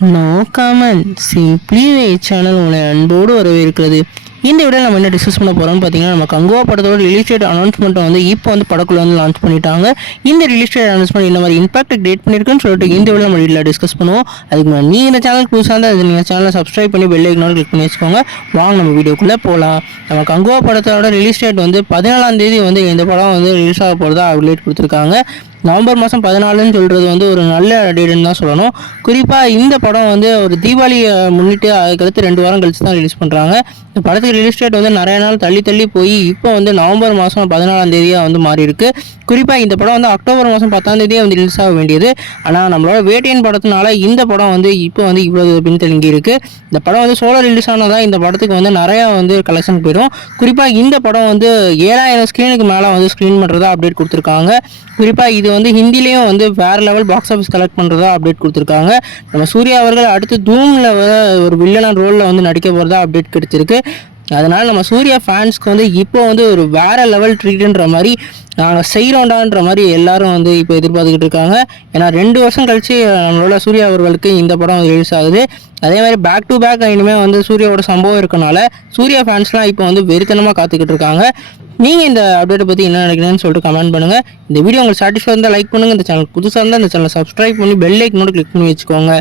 No comment simply channel உங்களை அன்போடு வரவேற்கிறது. இந்த வீடியோ நம்ம என்ன டிஸ்கஸ் பண்ண போகிறோம்னு பார்த்தீங்கன்னா, நம்ம கங்குவா படத்தோட ரிலீஸ் டேட் அனௌன்ஸ்மெண்ட் வந்து இப்போ வந்து படக்குள்ள வந்து லான்ச் பண்ணிட்டாங்க. இந்த ரிலீஸ் டேட் அனௌன்ஸ்மெண்ட் இந்த மாதிரி இம்பாக்ட் கிரியேட் பண்ணியிருக்குன்னு சொல்லிட்டு இந்த வீடியோ நம்ம வீட்டில் டிஸ்கஸ் பண்ணுவோம். அதுக்கு முன்னாடி நீங்கள் இந்த சேனல் புதுசாக இருந்தால் அது நீங்கள் சேனலை சப்ஸ்கிரைப் பண்ணி பெல் ஐக்கான கிளிக் பண்ணி வச்சுக்கோங்க. வாங்க நம்ம வீடியோக்குள்ளே போகலாம். நம்ம கங்குவா படத்தோட ரிலீஸ் டேட் வந்து 14ஆம் தேதி வந்து இந்த படம் வந்து ரிலீஸ் ஆக போகிறதா அப்டேட் கொடுத்துருக்காங்க. நவம்பர் மாதம் 14ன்னு சொல்கிறது வந்து ஒரு நல்ல டேட்டுன்னு தான் சொல்லணும். குறிப்பாக இந்த படம் வந்து ஒரு தீபாவளியை முன்னிட்டு அதுக்கடுத்து 2 வாரம் கழிச்சு தான் ரிலீஸ் பண்ணுறாங்க. இந்த படத்துக்கு ரிலீஸ் டேட் வந்து நிறைய நாள் தள்ளி போய் இப்போ வந்து நவம்பர் மாதம் 14ஆம் தேதியாக வந்து மாறி இருக்கு. குறிப்பாக இந்த படம் வந்து அக்டோபர் மாதம் 10ஆம் தேதியே வந்து ரிலீஸ் ஆக வேண்டியது. ஆனால் நம்மளோட வேட்டையன் படத்தினால இந்த படம் வந்து இப்போ வந்து இவ்வளோ பின்தங்கி இருக்கு. இந்த படம் வந்து சோலோ ரிலீஸ் ஆனதான் இந்த படத்துக்கு வந்து நிறையா வந்து கலெக்ஷன் போயிடும். குறிப்பாக இந்த படம் வந்து 7000 ஸ்க்ரீனுக்கு மேலே வந்து ஸ்க்ரீன் பண்ணுறதா அப்டேட் கொடுத்துருக்காங்க. குறிப்பாக இது வந்து ஹிந்திலையும் வந்து வேறு லெவல் பாக்ஸ் ஆஃபீஸ் கலெக்ட் பண்ணுறதா அப்டேட் கொடுத்துருக்காங்க. நம்ம சூர்யா அவர்கள் அடுத்து தூமில் ஒரு வில்லனான ரோலில் வந்து நடிக்க போகிறதா அப்டேட் கிடைச்சிருக்கு. அதனால் நம்ம சூர்யா ஃபேன்ஸ்க்கு வந்து இப்போ வந்து ஒரு வேறு லெவல் ட்ரீட்டுன்ற மாதிரி நாங்கள் செய்கிறோண்டான்ற மாதிரி எல்லாரும் வந்து இப்போ எதிர்பார்த்துக்கிட்டு இருக்காங்க. ஏன்னா 2 வருஷம் கழித்து நம்மளோட சூர்யா அவர்களுக்கு இந்த படம் ரிலீஸ் ஆகுது. அதே மாதிரி பேக் டு பேக் இனிமேல் வந்து சூர்யாவோட சம்பவம் இருக்கனால சூர்யா ஃபேன்ஸ்லாம் இப்போ வந்து வெறித்தனமாக காத்துக்கிட்டு இருக்காங்க. நீங்கள் இந்த அப்டேட்டை பற்றி என்ன நினைக்கிறீங்கன்னு சொல்லிட்டு கமெண்ட் பண்ணுங்கள். இந்த வீடியோ உங்களுக்கு சாட்டிஸ்ஃபை இருந்தால் லைக் பண்ணுங்கள். இந்த சேனல் புதுசாக இருந்தால் இந்த சேனலை சப்ஸ்கிரைப் பண்ணி பெல் ஐக்கனோட கிளிக் பண்ணி வச்சுக்கோங்க.